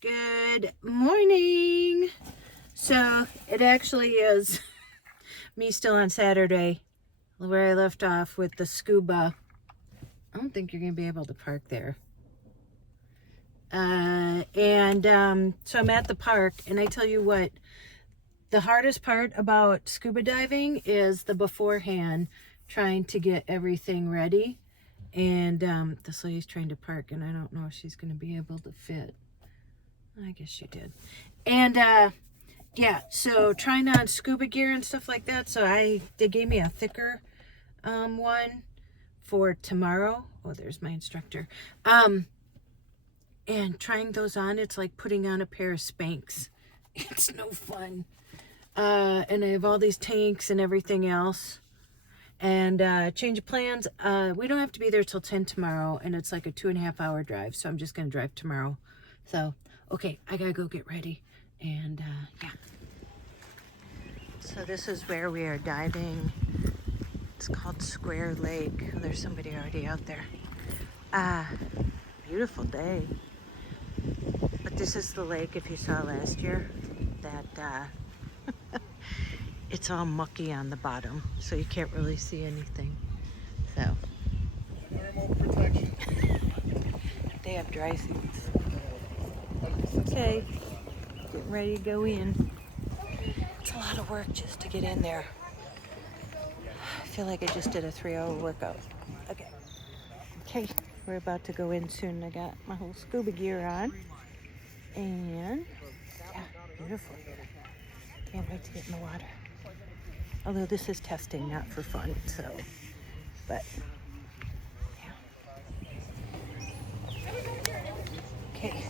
Good morning. So it actually is me still on Saturday where I left off with the Scuba. I don't think you're going to be able to park there. So I'm at the park, and I tell you what, the hardest part about scuba diving is the beforehand, trying to get everything ready. And this lady's trying to park, and I don't know if she's going to be able to fit. I guess she did. And yeah, so trying on scuba gear and stuff like that. So they gave me a thicker one for tomorrow. Oh, there's my instructor. And trying those on, it's like putting on a pair of Spanx. It's no fun. And I have all these tanks and everything else. And change of plans. We don't have to be there till 10 tomorrow, and it's like a 2.5 hour drive. So I'm just gonna drive tomorrow. So okay, I gotta go get ready. And yeah. So this is where we are diving. It's called Square Lake. There's somebody already out there. Beautiful day. But this is the lake, if you saw last year, that it's all mucky on the bottom, so you can't really see anything. So Thermal protection. they have dry seats. Okay, getting ready to go in. It's a lot of work just to get in there. I feel like I just did a 3-hour workout. Okay, we're about to go in soon. I got my whole scuba gear on. And yeah, beautiful. Can't wait to get in the water. Although this is testing, not for fun, so, but yeah. Okay,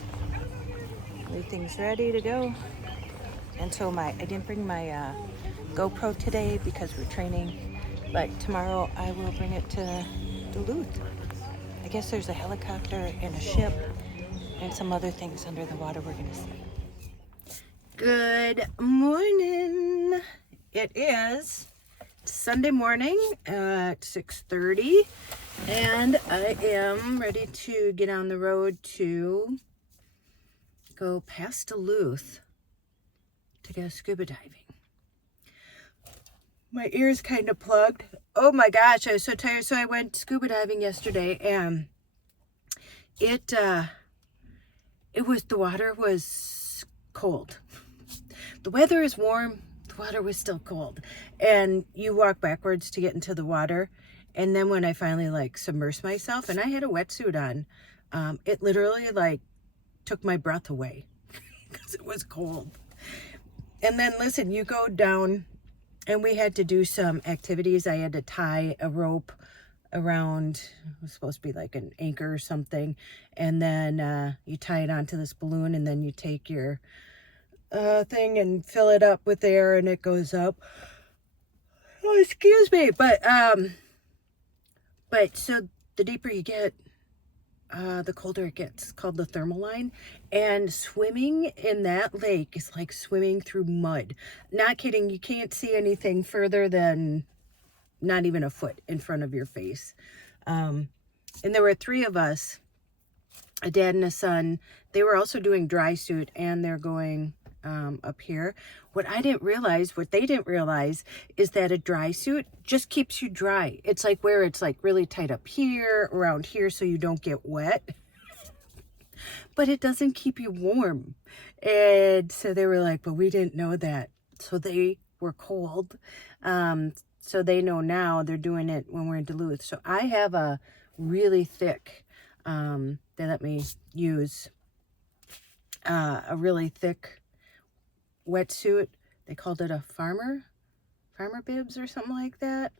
everything's ready to go. And so I didn't bring my GoPro today because we're training, but tomorrow I will bring it to Duluth. I guess there's a helicopter and a ship and some other things under the water we're gonna see. Good morning. It is Sunday morning at 6:30, and I am ready to get on the road to go past Duluth to go scuba diving. My ear's kind of plugged. Oh my gosh, I was so tired. So I went scuba diving yesterday, and the water was cold. The weather is warm, the water was still cold. And you walk backwards to get into the water. And then when I finally submersed myself, and I had a wetsuit on, it literally took my breath away because it was cold. And then listen, you go down, and we had to do some activities. I had to tie a rope around, it was supposed to be like an anchor or something, and then you tie it onto this balloon, and then you take your thing and fill it up with air, and it goes up. Oh, excuse me. But so the deeper you get, the colder it gets. It's called the thermal line, and swimming in that lake is like swimming through mud. Not kidding, you can't see anything further than not even a foot in front of your face. And there were 3 of us, a dad and a son. They were also doing dry suit, and they're going up here. What they didn't realize is that a dry suit just keeps you dry. It's like where it's like really tight up here, around here, so you don't get wet. But it doesn't keep you warm. And so they were like, but we didn't know that. So they were cold. So they know now. They're doing it when we're in Duluth. So I have a really thick, they let me use a really thick wetsuit. They called it a farmer bibs or something like that.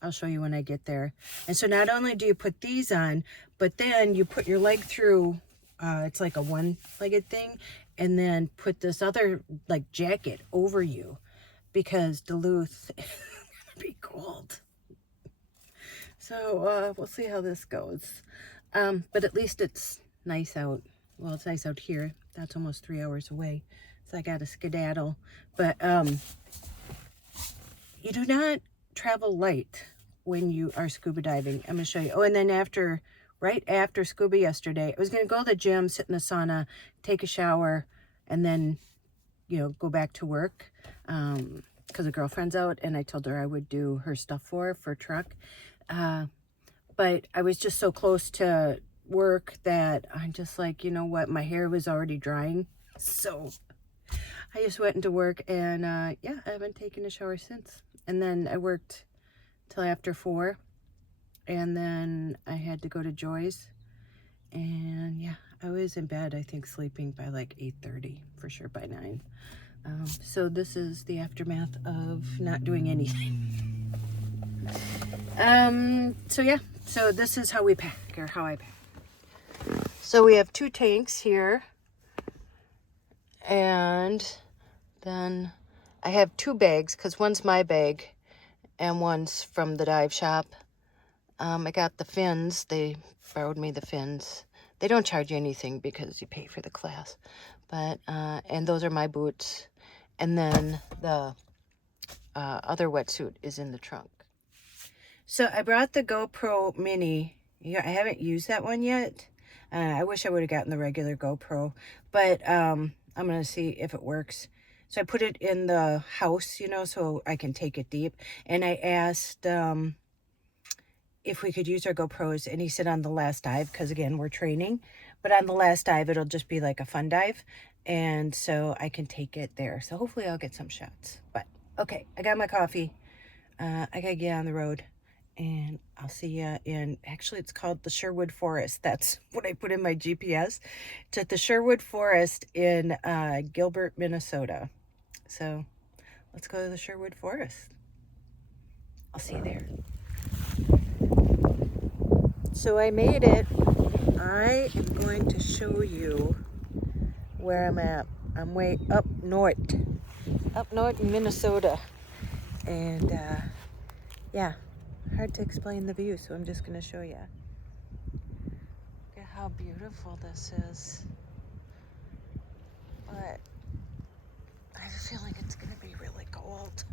I'll show you when I get there. And so not only do you put these on, but then you put your leg through, it's like a one-legged thing, and then put this other jacket over you, because Duluth is gonna be cold. So we'll see how this goes. But at least it's nice out. Well, it's nice out here. That's almost 3 hours away. So I got to skedaddle. But you do not travel light when you are scuba diving. I'm going to show you. Oh, and then after right after Scuba yesterday. I was going to go to the gym, sit in the sauna, take a shower, and then, you know, go back to work because a girlfriend's out, and I told her I would do her stuff for truck. But I was just so close to work that I'm just like, you know what, my hair was already drying. So I just went into work, and yeah, I haven't taken a shower since. And then I worked till after 4, and then I had to go to Joy's, and yeah, I was in bed, I think, sleeping by like 8:30, for sure by 9. So this is the aftermath of not doing anything. So yeah, so this is how we pack, or how I pack. So we have 2 tanks here, and then I have 2 bags, because one's my bag and one's from the dive shop. I got the fins. They borrowed me the fins. They don't charge you anything because you pay for the class. But, and those are my boots. And then the other wetsuit is in the trunk. So I brought the GoPro Mini. Yeah, I haven't used that one yet. I wish I would have gotten the regular GoPro. But I'm going to see if it works. So I put it in the house, you know, so I can take it deep. And I asked if we could use our GoPros, and he said on the last dive, because again, we're training, but on the last dive, it'll just be like a fun dive, and so I can take it there. So hopefully I'll get some shots. But okay, I got my coffee. I gotta get on the road, and I'll see you in, actually it's called the Sherwood Forest. That's what I put in my GPS. It's at the Sherwood Forest in Gilbert, Minnesota. So let's go to the Sherwood Forest. I'll see you there. So I made it. I am going to show you where I'm at. I'm way up north in Minnesota. And yeah, hard to explain the view, so I'm just going to show you. Look at how beautiful this is. But I have a feeling it's going to be really cold.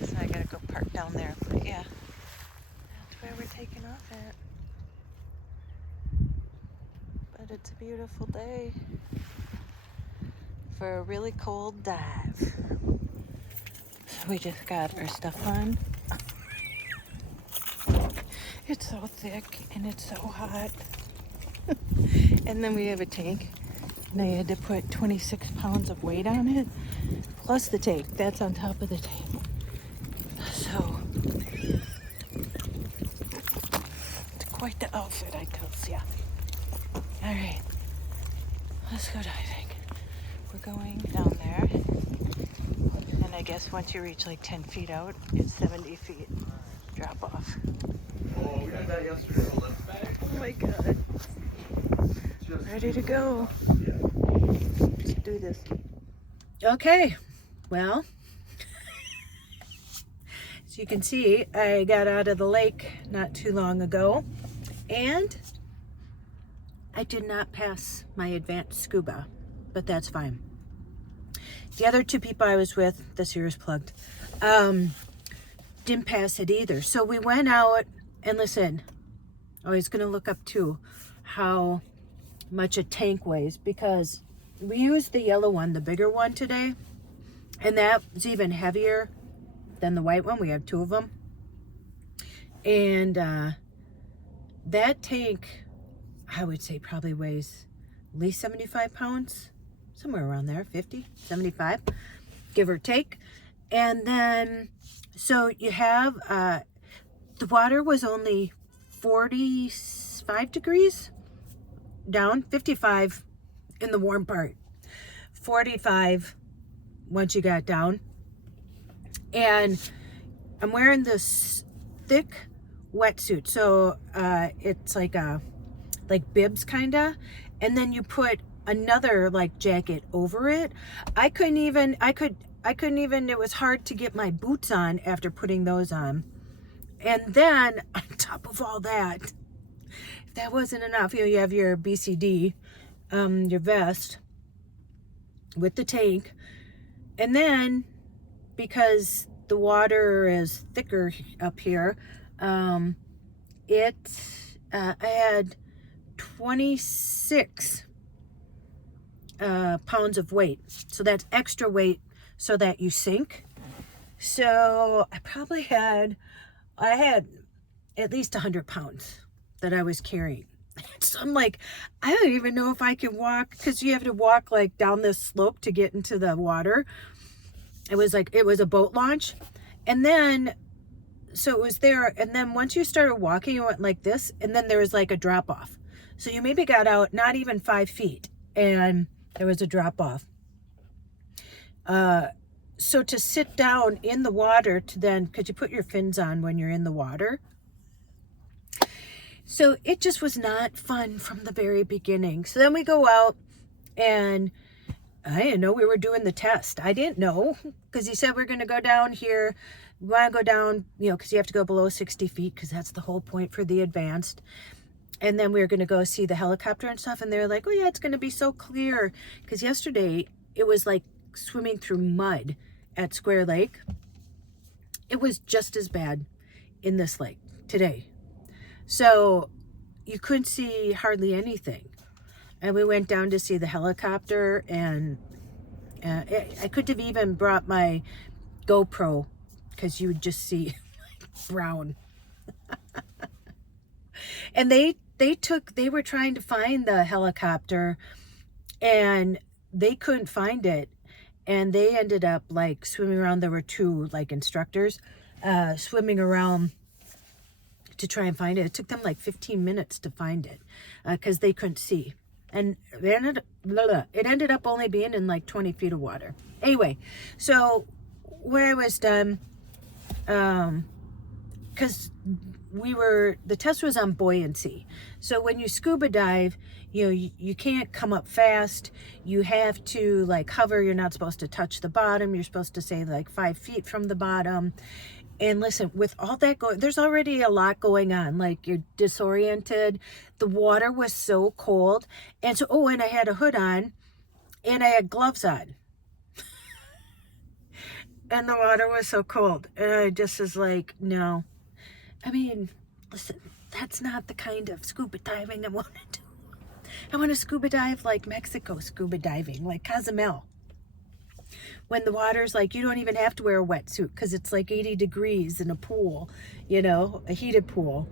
So I gotta go park down there, but yeah, that's where we're taking off at. But it's a beautiful day for a really cold dive. So we just got our stuff on. It's so thick and it's so hot. And then we have a tank, and I had to put 26 pounds of weight on it, plus the tank. That's on top of the tank. So, it's quite the outfit, I tells ya. Alright, let's go diving. We're going down there, and I guess once you reach like 10 feet out, it's 70 feet drop off. Oh, we did that yesterday. Oh my god. Ready to go. Let's do this. Okay, well, so you can see, I got out of the lake not too long ago, and I did not pass my advanced scuba, but that's fine. The other 2 people I was with, this year is plugged, didn't pass it either. So we went out, and listen, I was going to look up too how much a tank weighs, because we used the yellow one, the bigger one today, and that was even heavier than the white one. We have 2 of them, and that tank, I would say, probably weighs at least 75 pounds, somewhere around there, 50, 75, give or take. And then, so you have, the water was only 45 degrees down, 55 in the warm part, 45 once you got down. And I'm wearing this thick wetsuit, so it's like bibs kinda, and then you put another like jacket over it. I couldn't even, it was hard to get my boots on after putting those on. And then on top of all that, if that wasn't enough, you have your BCD, your vest with the tank, and then because the water is thicker up here. I had 26 pounds of weight. So that's extra weight so that you sink. So I had at least 100 pounds that I was carrying. So I'm like, I don't even know if I can walk, because you have to walk like down this slope to get into the water. It was a boat launch. And then, so it was there. And then once you started walking, you went like this. And then there was like a drop off. So you maybe got out not even 5 feet and there was a drop off. So to sit down in the water to then, because you put your fins on when you're in the water. So it just was not fun from the very beginning. So then we go out, and I didn't know we were doing the test. I didn't know, because he said we're going to go down here. We want to go down, because you have to go below 60 feet, because that's the whole point for the advanced. And then we were going to go see the helicopter and stuff. And they were like, oh yeah, it's going to be so clear. Because yesterday it was like swimming through mud at Square Lake. It was just as bad in this lake today. So you couldn't see hardly anything. And we went down to see the helicopter, and I could have even brought my GoPro, because you would just see brown. And they were trying to find the helicopter, and they couldn't find it. And they ended up like swimming around. There were two like instructors swimming around to try and find it. It took them like 15 minutes to find it because they couldn't see. And it ended up only being in like 20 feet of water. Anyway, so when I was done, because the test was on buoyancy. So when you scuba dive, you can't come up fast. You have to like hover. You're not supposed to touch the bottom. You're supposed to stay like 5 feet from the bottom. And listen, with all that going, there's already a lot going on. Like, you're disoriented. The water was so cold. And so, and I had a hood on and I had gloves on. And the water was so cold. And I just was like, no. I mean, listen, that's not the kind of scuba diving I want to do. I want to scuba dive like Mexico scuba diving, like Cozumel. When the water's like, you don't even have to wear a wetsuit because it's like 80 degrees in a pool, a heated pool,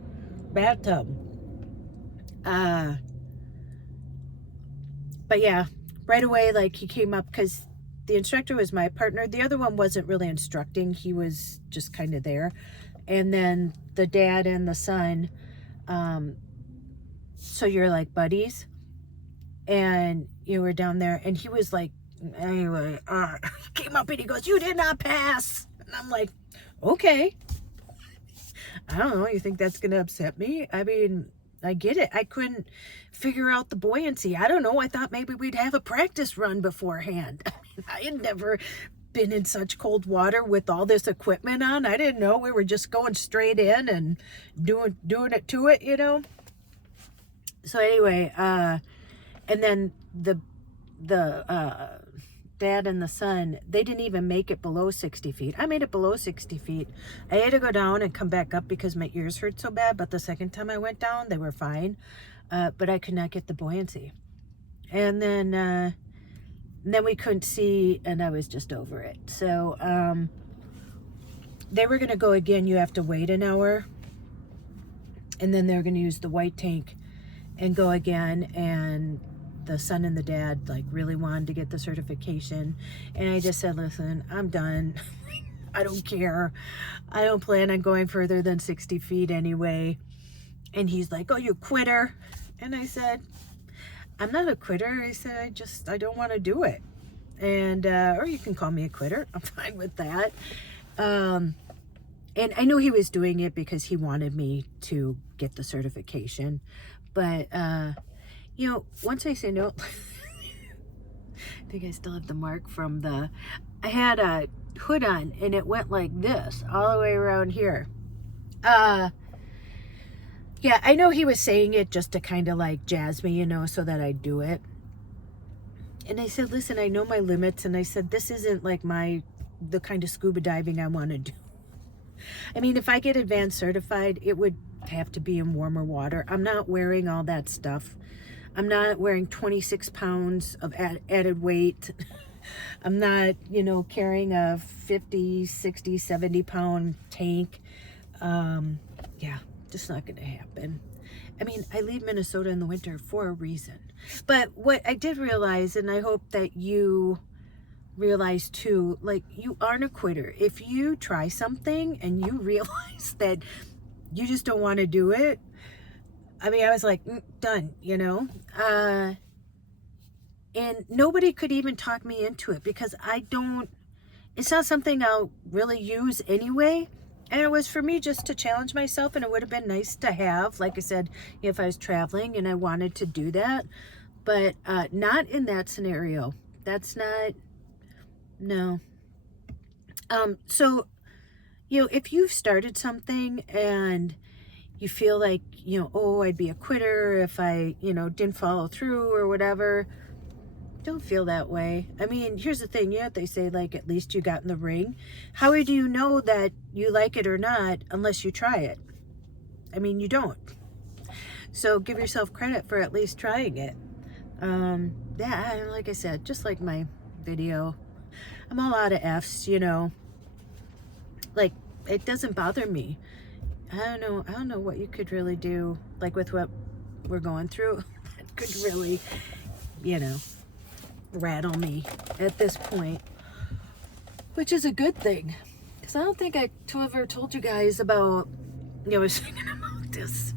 bathtub. But yeah, right away, like, he came up because the instructor was my partner. The other one wasn't really instructing. He was just kind of there. And then the dad and the son, so you're like buddies. And you were down there, and he was like, anyway, he came up and he goes, you did not pass. And I'm like, okay. I don't know. You think that's going to upset me? I mean, I get it. I couldn't figure out the buoyancy. I don't know. I thought maybe we'd have a practice run beforehand. I mean, I had never been in such cold water with all this equipment on. I didn't know we were just going straight in and doing it to it, So anyway, and then the dad and the son, they didn't even make it below 60 feet. I made it below 60 feet. I had to go down and come back up because my ears hurt so bad, but the second time I went down, they were fine. But I could not get the buoyancy. And then we couldn't see, and I was just over it. So they were going to go again. You have to wait an hour. And then they're going to use the white tank and go again. And the son and the dad like really wanted to get the certification, and I just said, listen, I'm done. I don't care. I don't plan on going further than 60 feet anyway. And he's like, oh, you quitter. And I said, I'm not a quitter. I said, I don't want to do it. And or you can call me a quitter. I'm fine with that. And I knew he was doing it because he wanted me to get the certification. But once I say no, I think I still have the mark from I had a hood on and it went like this all the way around here. Yeah, I know he was saying it just to kind of like jazz me, so that I'd do it. And I said, listen, I know my limits. And I said, this isn't like my the kind of scuba diving I want to do. I mean, if I get advanced certified, it would have to be in warmer water. I'm not wearing all that stuff. I'm not wearing 26 pounds of added weight. I'm not, you know, carrying a 50, 60, 70 pound tank. Yeah, just not going to happen. I mean, I leave Minnesota in the winter for a reason. But what I did realize, and I hope that you realize too, like, you aren't a quitter. If you try something and you realize that you just don't want to do it, I mean, I was like, done, you know? And nobody could even talk me into it because it's not something I'll really use anyway. And it was for me just to challenge myself, and it would have been nice to have, like I said, if I was traveling and I wanted to do that, but not in that scenario. That's not, no. So, you know, if you've started something and you feel like, you know, oh, I'd be a quitter if I, you know, didn't follow through or whatever, don't feel that way. I mean, here's the thing, yeah, they say, like, at least you got in the ring. How do you know that you like it or not unless you try it? I mean, you don't. So give yourself credit for at least trying it. Yeah, like I said, just like my video, I'm all out of F's, you know. Like, it doesn't bother me. I don't know what you could really do, like with what we're going through, that could really, you know, rattle me at this point, which is a good thing, because I don't think I ever told you guys about, you know, I was thinking about this.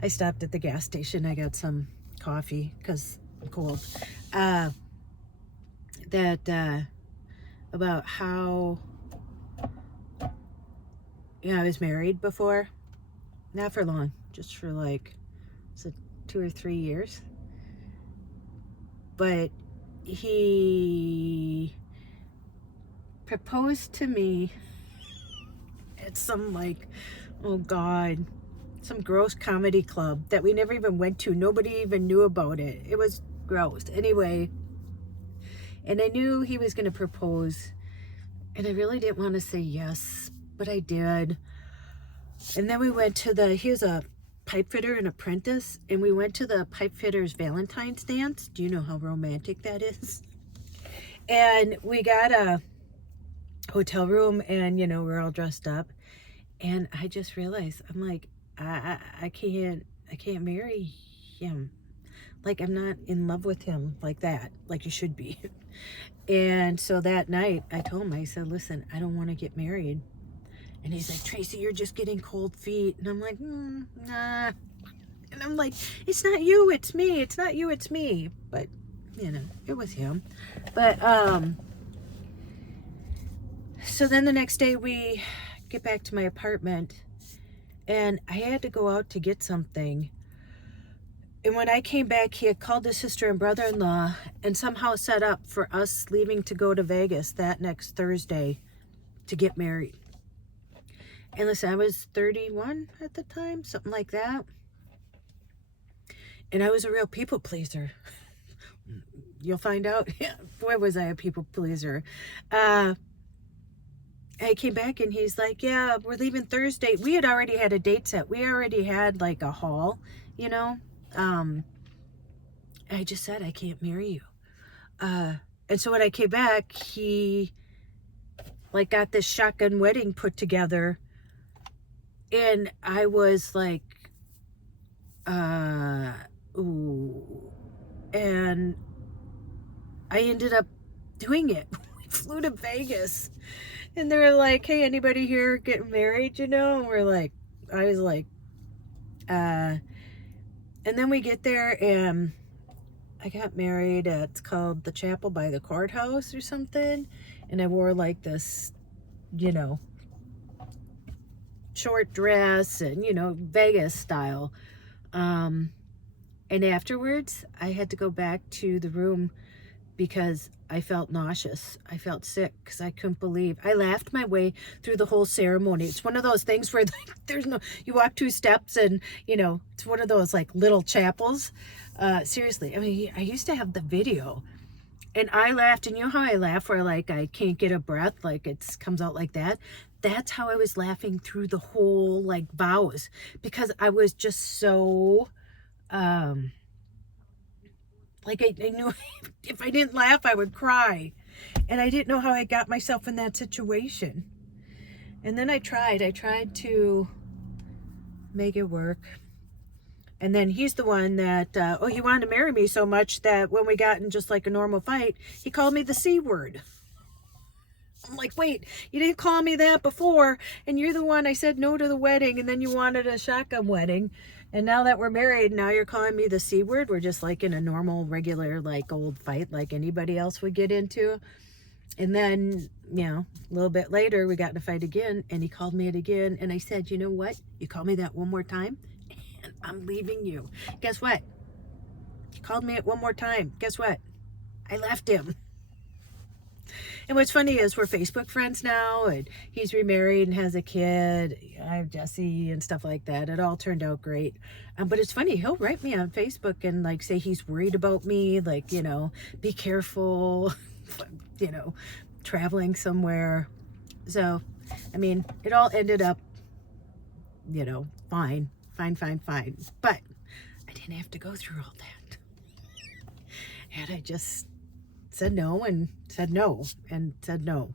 I stopped at the gas station. I got some coffee because I'm cold. About how, you know, I was married before, not for long, just for like, is it 2 or 3 years? But he proposed to me at some, like, oh God, some gross comedy club that we never even went to. Nobody even knew about it. It was gross. Anyway, and I knew he was going to propose, and I really didn't want to say yes, but I did. And then we went to he was a pipe fitter and apprentice, and we went to the pipe fitter's Valentine's dance. Do you know how romantic that is? And we got a hotel room, and, you know, we're all dressed up, and I just realized, I'm like, I can't marry him. Like, I'm not in love with him like that, like you should be. And so that night I told him, I said, listen, I don't want to get married. And he's like, Tracy, you're just getting cold feet. And I'm like, nah. And I'm like, it's not you, it's me. It's not you, it's me. But, you know, it was him. But, so then the next day we get back to my apartment, and I had to go out to get something. And when I came back, he had called his sister and brother-in-law and somehow set up for us leaving to go to Vegas that next Thursday to get married. And listen, I was 31 at the time, something like that. And I was a real people pleaser. You'll find out. Yeah, boy, was I a people pleaser. I came back and he's like, yeah, we're leaving Thursday. We had already had a date set. We already had like a haul, you know. I just said, I can't marry you. And so when I came back, he like got this shotgun wedding put together. And I was like, ooh. And I ended up doing it. We flew to Vegas. And they were like, hey, anybody here getting married, you know? And we're like, I was like, and then we get there and I got married at, it's called the Chapel by the Courthouse or something. And I wore like this, you know, short dress and, you know, Vegas style. And afterwards I had to go back to the room because I felt nauseous. I felt sick because I couldn't believe. I laughed my way through the whole ceremony. It's one of those things where there's no, you walk 2 steps and, you know, it's one of those like little chapels. Seriously, I mean, I used to have the video And I laughed, and you know how I laugh where like I can't get a breath, like it comes out like that? That's how I was laughing through the whole like vows, because I was just so like I knew if I didn't laugh I would cry, and I didn't know how I got myself in that situation. And then I tried to make it work. And then he's the one that he wanted to marry me so much that when we got in just like a normal fight, he called me the C word. I'm like, wait, you didn't call me that before, and you're the one I said no to the wedding, and then you wanted a shotgun wedding, and now that we're married, now you're calling me the C word. We're just like in a normal, regular, like old fight like anybody else would get into. And then, you know, a little bit later, we got in a fight again, and he called me it again, and I said, you know what? You call me that one more time, and I'm leaving you. Guess what? He called me it one more time. Guess what? I left him. And what's funny is we're Facebook friends now, and he's remarried and has a kid. I have Jesse and stuff like that. It all turned out great. But it's funny, he'll write me on Facebook and like say he's worried about me, like, you know, be careful, you know, traveling somewhere. So, I mean, it all ended up, you know, fine. But I didn't have to go through all that. And I just said no and said no and said no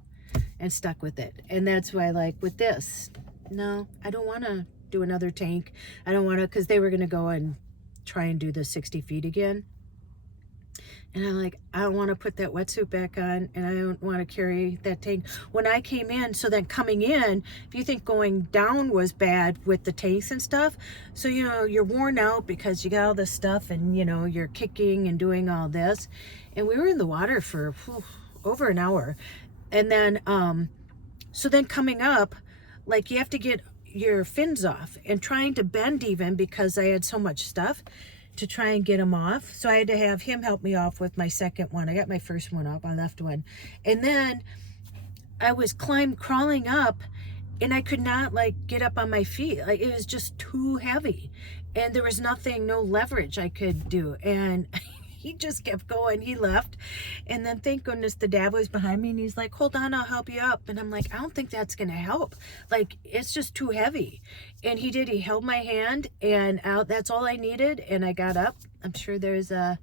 and stuck with it. And that's why, like with this, no, I don't want to do another tank. I don't want to, because they were going to go and try and do the 60 feet again. And I'm like, I don't want to put that wetsuit back on, and I don't want to carry that tank. When I came in, so then coming in, if you think going down was bad with the tanks and stuff, so, you know, you're worn out because you got all this stuff and, you know, you're kicking and doing all this. And we were in the water for over an hour. And then, so then coming up, like you have to get your fins off and trying to bend even because I had so much stuff to try and get them off. So I had to have him help me off with my second one. I got my first one off, my left one. And then I was crawling up, and I could not like get up on my feet. Like it was just too heavy. And there was nothing, no leverage I could do. And he just kept going. He left. And then thank goodness the dad was behind me, and he's like, hold on, I'll help you up. And I'm like, I don't think that's going to help. Like, it's just too heavy. And he did. He held my hand, and out. That's all I needed. And I got up. I'm sure there's a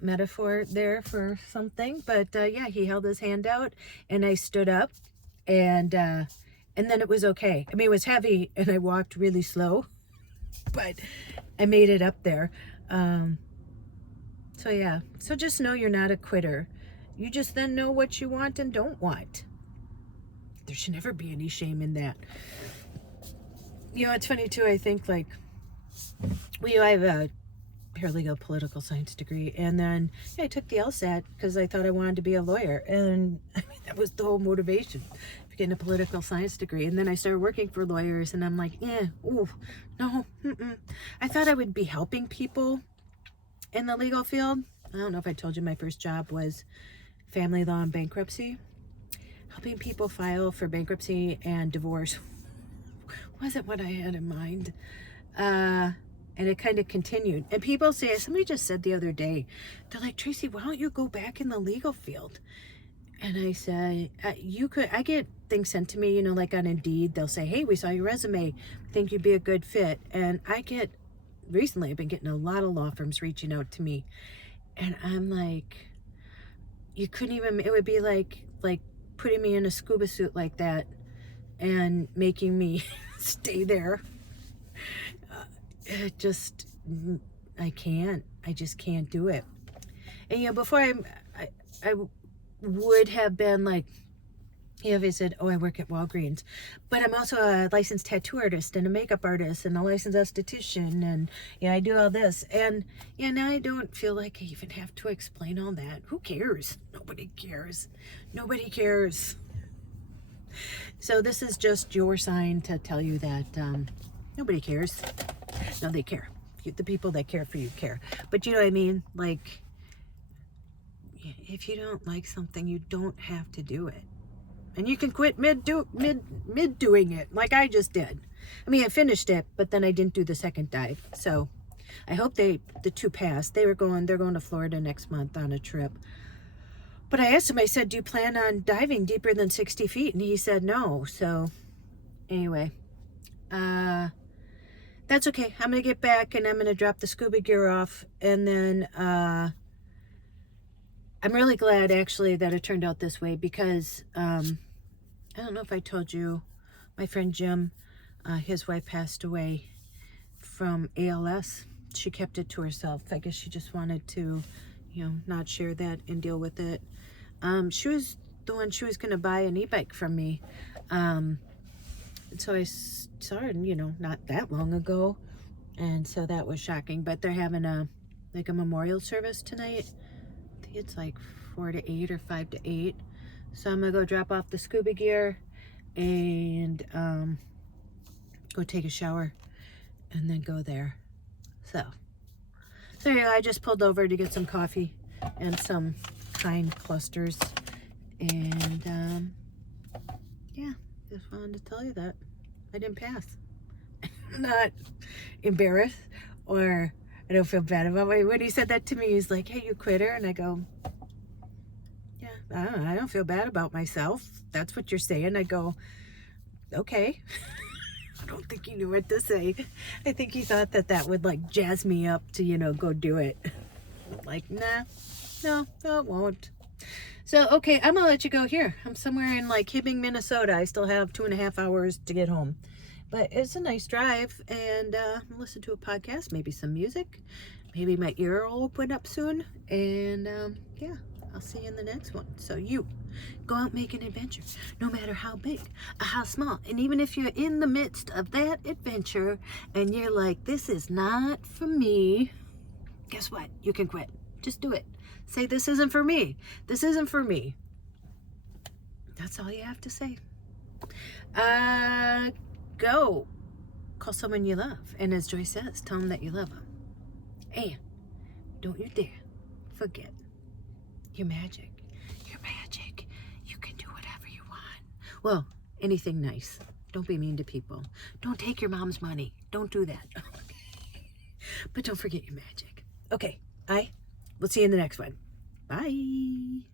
metaphor there for something. But yeah, he held his hand out, and I stood up. And then it was okay. I mean, it was heavy, and I walked really slow. But I made it up there. So yeah, so just know you're not a quitter. You just then know what you want and don't want. There should never be any shame in that. You know, it's funny too, I think like, I have a paralegal political science degree, and then I took the LSAT because I thought I wanted to be a lawyer, and I mean, that was the whole motivation for getting a political science degree. And then I started working for lawyers, and I'm like, no. I thought I would be helping people in the legal field. I don't know if I told you my first job was family law and bankruptcy. Helping people file for bankruptcy and divorce wasn't what I had in mind. And it kind of continued. And people say, somebody just said the other day, they're like, Tracy, why don't you go back in the legal field? And I say, you could. I get things sent to me, you know, like on Indeed. They'll say, hey, we saw your resume. Think you'd be a good fit. And recently I've been getting a lot of law firms reaching out to me, and I'm like, you couldn't even, it would be like putting me in a scuba suit like that and making me stay there. I just can't do it. And you know, before I would have been like, yeah, they said, oh, I work at Walgreens, but I'm also a licensed tattoo artist and a makeup artist and a licensed esthetician, and yeah, I do all this. And yeah, now I don't feel like I even have to explain all that. Who cares? Nobody cares. Nobody cares. So this is just your sign to tell you that nobody cares. No, they care. The people that care for you care. But you know what I mean? Like, if you don't like something, you don't have to do it. And you can quit mid doing it, like I just did. I mean, I finished it, but then I didn't do the second dive. So I hope the two passed. They're going to Florida next month on a trip. But I asked him, I said, do you plan on diving deeper than 60 feet? And he said no. So anyway, that's okay. I'm going to get back and I'm going to drop the scuba gear off. And then I'm really glad actually that it turned out this way because I don't know if I told you, my friend Jim, his wife passed away from ALS. She kept it to herself. I guess she just wanted to, you know, not share that and deal with it. She was the one, she was going to buy an e-bike from me. So I saw her, you know, not that long ago. And so that was shocking. But they're having a memorial service tonight. I think it's like 4 to 8 or 5 to 8. So I'm going to go drop off the scuba gear and go take a shower and then go there. So there you go. I just pulled over to get some coffee and some pine clusters. And yeah, just wanted to tell you that I didn't pass. I'm not embarrassed or I don't feel bad about it. When he said that to me, he's like, hey, you quitter. And I go, yeah, I don't feel bad about myself. That's what you're saying. I go, okay. I don't think he knew what to say. I think he thought that that would like jazz me up to, you know, go do it. Like, nah, no, it won't. So, okay, I'm gonna let you go here. I'm somewhere in like Hibbing, Minnesota. I still have 2.5 hours to get home. But it's a nice drive, and listen to a podcast, maybe some music. Maybe my ear will open up soon. And yeah, I'll see you in the next one. So you go out and make an adventure, no matter how big or how small. And even if you're in the midst of that adventure and you're like, this is not for me, guess what? You can quit. Just do it. Say, this isn't for me. This isn't for me. That's all you have to say. Go. Call someone you love. And as Joy says, tell them that you love them. And don't you dare forget your magic. Your magic. You can do whatever you want. Well, anything nice. Don't be mean to people. Don't take your mom's money. Don't do that. But don't forget your magic. Okay, we'll see you in the next one. Bye.